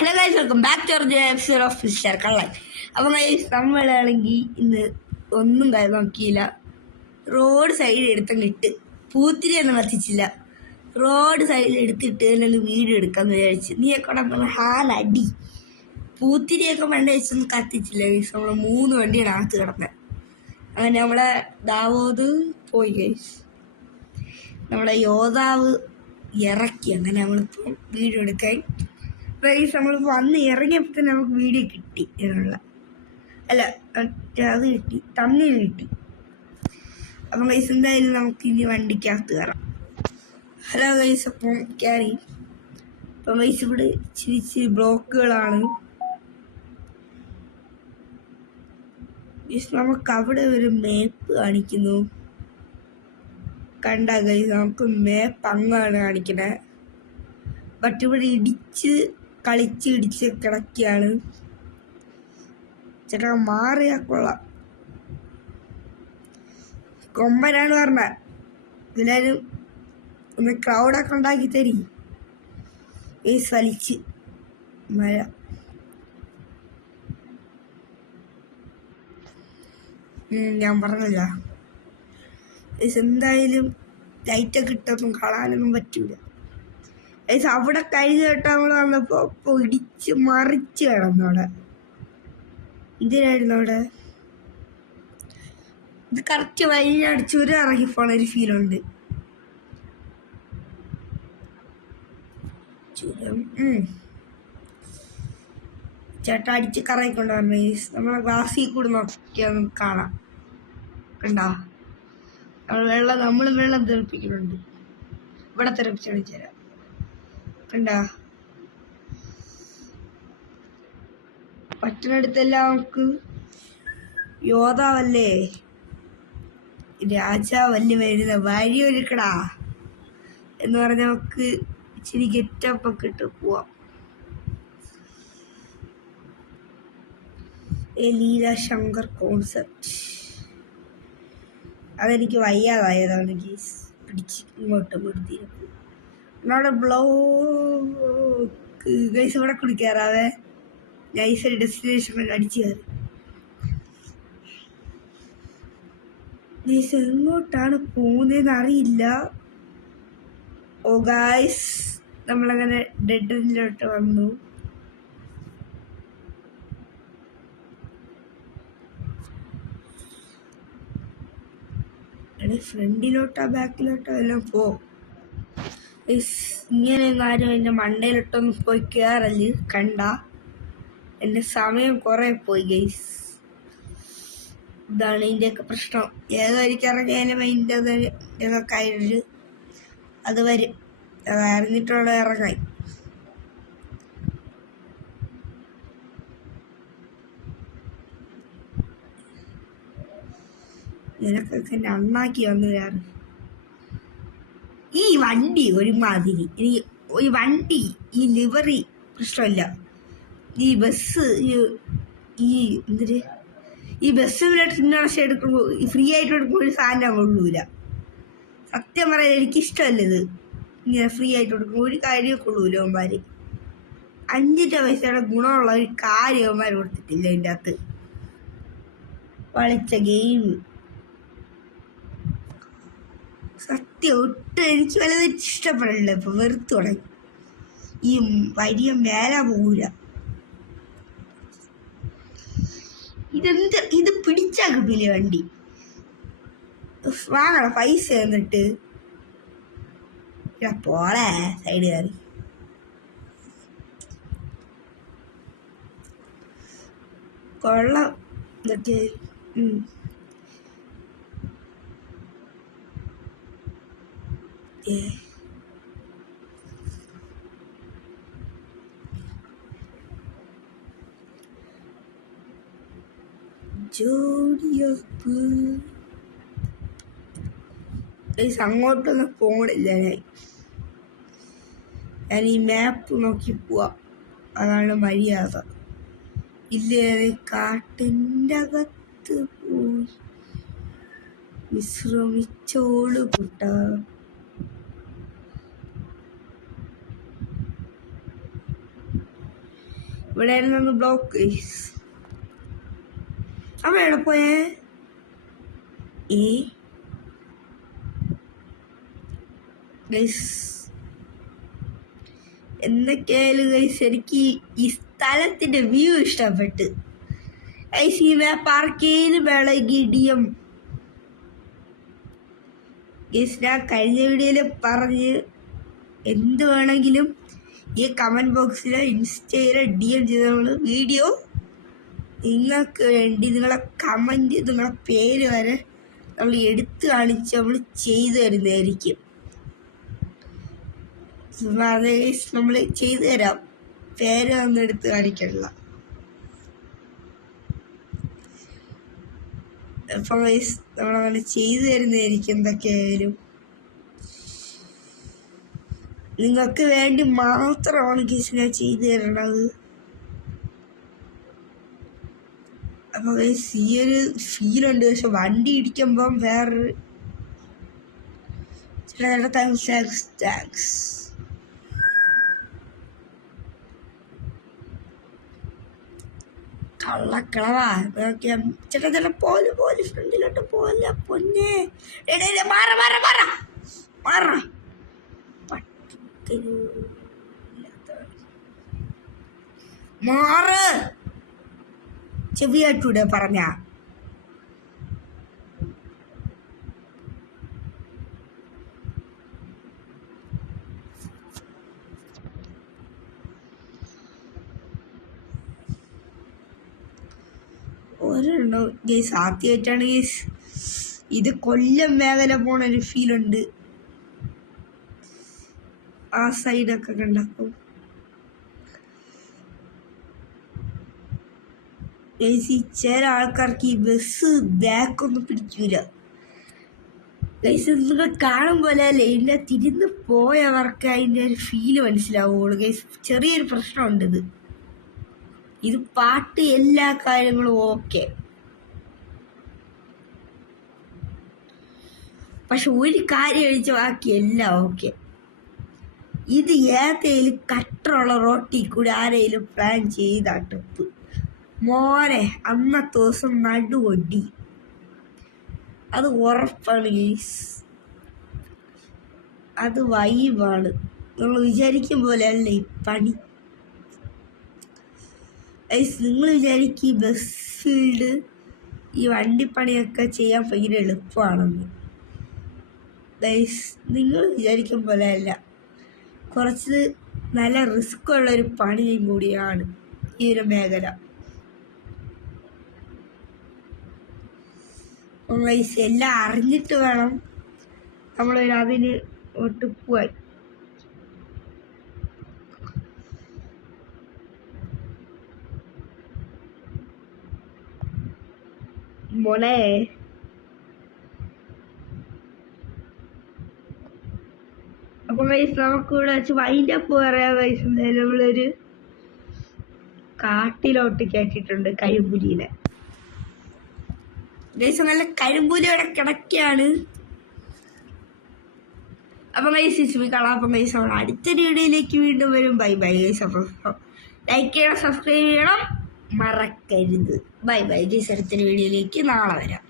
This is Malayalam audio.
Hello guys, welcome back to episode of mister കള്ളൻ. അപ്പം ഗൈസ്, നമ്മളാണെങ്കിൽ ഇന്ന് ഒന്നും നോക്കിയില്ല. റോഡ് സൈഡിൽ എടുത്തങ്ങിട്ട് പൂത്തിരിയൊന്നും കത്തിച്ചില്ല. റോഡ് സൈഡിൽ എടുത്തിട്ട് എന്നൊന്ന് വീഡിയോ എടുക്കാമെന്ന് വിചാരിച്ചു. നീയൊക്കെ പറഞ്ഞ ഹാലടി. പൂത്തിരിയൊക്കെ വണ്ടി വെച്ചൊന്നും കത്തിച്ചില്ല ഗൈസ്. നമ്മൾ 3 വണ്ടിയാണ് അകത്ത് കിടന്നത്. അങ്ങനെ നമ്മളെ ദാവോദ് പോയി ഗൈസ്. നമ്മളെ യോദ്ധാവ് ഇറക്കി. അങ്ങനെ നമ്മളിപ്പോൾ വീഡിയോ എടുക്കാൻ ഗൈസ്. നമ്മൾ വന്ന് ഇറങ്ങിയപ്പോൾ തന്നെ നമുക്ക് വീഡിയോ കിട്ടി എന്നുള്ള അത് കിട്ടി, തമ്മിൽ കിട്ടി. അപ്പം ഗൈസ് എന്തായാലും നമുക്ക് ഇനി വണ്ടിക്കകത്ത് കയറാം. ഹലോ ഗൈസ്, അപ്പം കയറി. അപ്പം ഗൈസ് ഇവിടെ ഇച്ചിരി ബ്ലോക്കുകളാണ്. ഗൈസ് നമുക്ക് അവിടെ ഒരു മേപ്പ് കാണിക്കുന്നു. കണ്ട ഗൈസ്, നമുക്ക് മേപ്പ് അങ്ങാണ് കാണിക്കണേ. ബട്ട് ഇവിടെ ഇടിച്ച് കിടക്കുകയാണ്. ചേട്ടാ മാറിയാ കൊള്ളാം. കൊമ്പനാണ് പറഞ്ഞ എല്ലാവരും ഒന്ന് ക്രൗഡൊക്കെ ഉണ്ടാക്കി തരി. വലിച്ച് മഴ. ഞാൻ പറഞ്ഞല്ല എന്തായാലും ലൈറ്റൊക്കെ ഇട്ടൊന്നും കാണാനൊന്നും പറ്റൂല. അവിടെ കഴിഞ്ഞ കേട്ടോ നമ്മൾ വന്നപ്പോ അപ്പൊ ഇടിച്ച് മറിച്ച് കിടന്നു. അവിടെ ഇതിനായിരുന്നു അവിടെ. ഇത് കറക്റ്റ് വഴിയാണ് ചുരം ഇറങ്ങിപ്പോണ ഒരു ഫീലുണ്ട്. ചുരം ചേട്ടാ അടിച്ച് കറങ്ങിക്കൊണ്ട് പറഞ്ഞു. നമ്മളെ ഗ്ലാസ്സിൽ കൂടെ നോക്കിയാൽ കാണാം. കണ്ടാ നമ്മൾ വെള്ളം തെറിപ്പിക്കുന്നുണ്ട്. ഇവിടെ തെറിപ്പിച്ച് കാണിച്ചുതരാം. കണ്ടാ പട്ടണടുത്തെല്ലാം നമുക്ക് യോദ്ധാവല്ലേ, രാജാവല്ലേ വരുന്ന വഴി ഒരുക്കടാ എന്ന് പറഞ്ഞ നമുക്ക് ഇച്ചിരി ഗെറ്റപ്പ് ഒക്കെ ഇട്ട് പോവാം. ലീല ശങ്കർ കോൺസെപ്റ്റ് അതെനിക്ക് വയ്യാതായതാണ് ഗീസ്. പിടിച്ച് ഇങ്ങോട്ടും കൊടുത്തിരുന്നു. നമ്മുടെ ബ്ലോക്ക് ഗൈസ്. ഇവിടെ കുടിക്കാറാവേ നൈസൊരു ഡെസ്റ്റിനേഷൻ അടിച്ചു കയറി. ഗൈസ് എങ്ങോട്ടാണ് പോകുന്നതെന്ന് അറിയില്ല. ഓ ഗൈസ്, നമ്മളങ്ങനെ ഡെഡ് എൻഡിലോട്ട് വന്നു. ഫ്രണ്ടിലോട്ടോ ബാക്കിലോട്ടോ എല്ലാം പോ. ഇങ്ങനെ ആരും എൻ്റെ മണ്ടയിലോട്ടൊന്നും പോയി കയറല്. കണ്ട എൻ്റെ സമയം കുറെ പോയി ഗൈസ്. ഇതാണ് ഇതിൻ്റെയൊക്കെ പ്രശ്നം. ഏതോ എനിക്കിറങ്ങിയാലും അതിൻ്റെ കയ്യിൽ അത് വരും. അത് അറിഞ്ഞിട്ടുള്ള ഇറങ്ങായി. നിനക്കൊക്കെ എൻ്റെ അണ്ണാക്കി വന്നു കയറി. ഈ വണ്ടി ഒരുമാതിരി. ഈ വണ്ടി ഈ ലിവറി പ്രശ്നമില്ല. ഈ ബസ് ഈ ബസ്സിലായിട്ട് ഇന്നോണേഷൻ എടുക്കുമ്പോൾ ഫ്രീ ആയിട്ട് എടുക്കുമ്പോൾ ഒരു സാധനം കൊള്ളൂല. സത്യം പറയാൻ എനിക്കിഷ്ടമല്ല ഇത്. ഇങ്ങനെ ഫ്രീ ആയിട്ട് കൊടുക്കുമ്പോൾ ഒരു കാര്യം കൊള്ളൂല. അവന്മാർ 5 പൈസയുടെ ഗുണമുള്ള ഒരു കാര്യം അവന്മാർ കൊടുത്തിട്ടില്ല. ഇതിൻ്റെ അകത്ത് കളിച്ച ഗെയിം സത്യം ഒട്ടും എനിക്ക് വലുതായിട്ട് ഇഷ്ടപ്പെടില്ല. ഇപ്പൊ വെറുത്തു തുടങ്ങി. ഈ വലിയ മേലെ പോകൂല. ഇത് പിടിച്ചാ കിട്ടില്ല വണ്ടി. വാങ്ങണം പൈസ എന്നിട്ട് പോളെ സൈഡ് കയറി. കൊള്ളാം ഇതൊക്കെ. ജോഡിയപ്പ് അങ്ങോട്ടൊന്നും പോണില്ല. ഞാൻ ഈ മാപ്പ് നോക്കി പോവാ. അതാണ് മര്യാദ. ഇല്ലേ കാട്ടിൻ്റെ അകത്ത് പോയി വിശ്രമിച്ചോളു കൂട്ട. ഇവിടെ നിന്ന് ബ്ലോക്ക്. അവൻ എവിടെ പോയേ? എന്തൊക്കെയായാലും ഗൈസ് എനിക്ക് ഈ സ്ഥലത്തിന്റെ വ്യൂ ഇഷ്ടപ്പെട്ട്. ഗൈസ് ഈ പാർക്കേന് വിളകിടിയം ഗൈസ് ഞാൻ കഴിഞ്ഞ വീഡിയോയിൽ പറഞ്ഞ് എന്ത് വേണമെങ്കിലും ഈ കമന്റ് ബോക്സിലോ ഇൻസ്റ്റയിലോ DM ചെയ്ത വീഡിയോ നിങ്ങൾക്ക് വേണ്ടി നിങ്ങളെ കമന്റ് നിങ്ങളെ പേര് വരെ നമ്മൾ എടുത്തു കാണിച്ച് നമ്മൾ ചെയ്തു തരുന്നതായിരിക്കും. നമ്മൾ ചെയ്തു തരാം, പേര് ഒന്നും എടുത്ത് കാണിക്കണില്ല. അപ്പൊ നമ്മളങ്ങനെ ചെയ്തു തരുന്നതായിരിക്കും. എന്തൊക്കെയായാലും നിങ്ങൾക്ക് വേണ്ടി മാത്രമാണ് ഗൈസ് ഞാൻ ചെയ്തു തരണത്. അപ്പൊ ഗൈസ് ഈ ഒരു ഫീലുണ്ട്. പക്ഷെ വണ്ടി ഇടിക്കുമ്പം വേറൊരു താങ്ക്സ്. കള്ളക്കളവാ ചേട്ടാ പോലെ ഫ്രണ്ടിലോട്ട് പോലെ പൊന്നെ മാറ മാറ് ചെവിയാട്ടൂടെ പറഞ്ഞ. ഒരെണ്ണോ ഗേസ് ആദ്യമായിട്ടാണ് ഗേസ് ഇത് കൊല്ലം മേഖല പോണ ഒരു ഫീലുണ്ട്. ആ സൈഡൊക്കെ കണ്ടപ്പോൾ ഗൈസ് ഈ ചില ആൾക്കാർക്ക് ഈ ബസ് ബാക്കൊന്നും പിടിക്കൂല. ഗൈസ് നിങ്ങൾ കാണും പോലെ അല്ലേ ഇതിൻ്റെ തിരിഞ്ഞ് പോയവർക്ക് അതിൻ്റെ ഒരു ഫീല് മനസ്സിലാവുള്ളൂ. ഗൈസ് ചെറിയൊരു പ്രശ്നമുണ്ട്. ഇത് പാട്ട് എല്ലാ കാര്യങ്ങളും ഓക്കെ, പക്ഷെ ഒരു കാര്യം ഒഴിച്ച് ബാക്കി എല്ലാം ഓക്കെ. ഇത് ഏതേലും കട്ടറുള്ള റോട്ടിൽ കൂടി ആരെങ്കിലും പ്ലാൻ ചെയ്താ ട്രിപ്പ് മോനെ അന്നത്തെ ദിവസം നടുവൊടി. അത് ഉറപ്പാണ് ഗൈസ്, അത് വൈബാണ്. നമ്മൾ വിചാരിക്കും പോലെ അല്ല ഈ പണി. നിങ്ങൾ വിചാരിക്കും ഈ ബസ് ഫീൽഡ് ഈ വണ്ടിപ്പണിയൊക്കെ ചെയ്യാൻ ഭയങ്കര എളുപ്പമാണെന്ന്. ഗൈസ് നിങ്ങൾ വിചാരിക്കും പോലെ അല്ല, കുറച്ച് നല്ല റിസ്ക് ഉള്ളൊരു പണിയും കൂടിയാണ് ഈ ഒരു മേഖല. ഗൈസ് എല്ലാം അറിഞ്ഞിട്ട് വേണം നമ്മളൊരു അതിന് ഒട്ട് പോവാൻ. മോനെ അപ്പൊ ഗൈസ് നമുക്ക് ഇവിടെ വെച്ച് വൈൻഡപ്പ് പറയാൻ ഗൈസ് നമ്മളൊരു കാട്ടിലോട്ട് കേട്ടിട്ടുണ്ട് കരിമ്പുലിനെ. ഗൈസ് നല്ല കരിമ്പുലിയുടെ കിടക്കാണ്. അപ്പൊ ഗൈസ് കാണാം. അപ്പം ഗൈസ് നമ്മൾ അടുത്തൊരു വീഡിയോയിലേക്ക് വീണ്ടും വരും. Bye bye guys. അപ്പം ലൈക്ക് ചെയ്യണം, സബ്സ്ക്രൈബ് ചെയ്യണം മറക്കരുത്. Bye bye guys. അടുത്തൊരു വീഡിയോയിലേക്ക് നാളെ വരാം.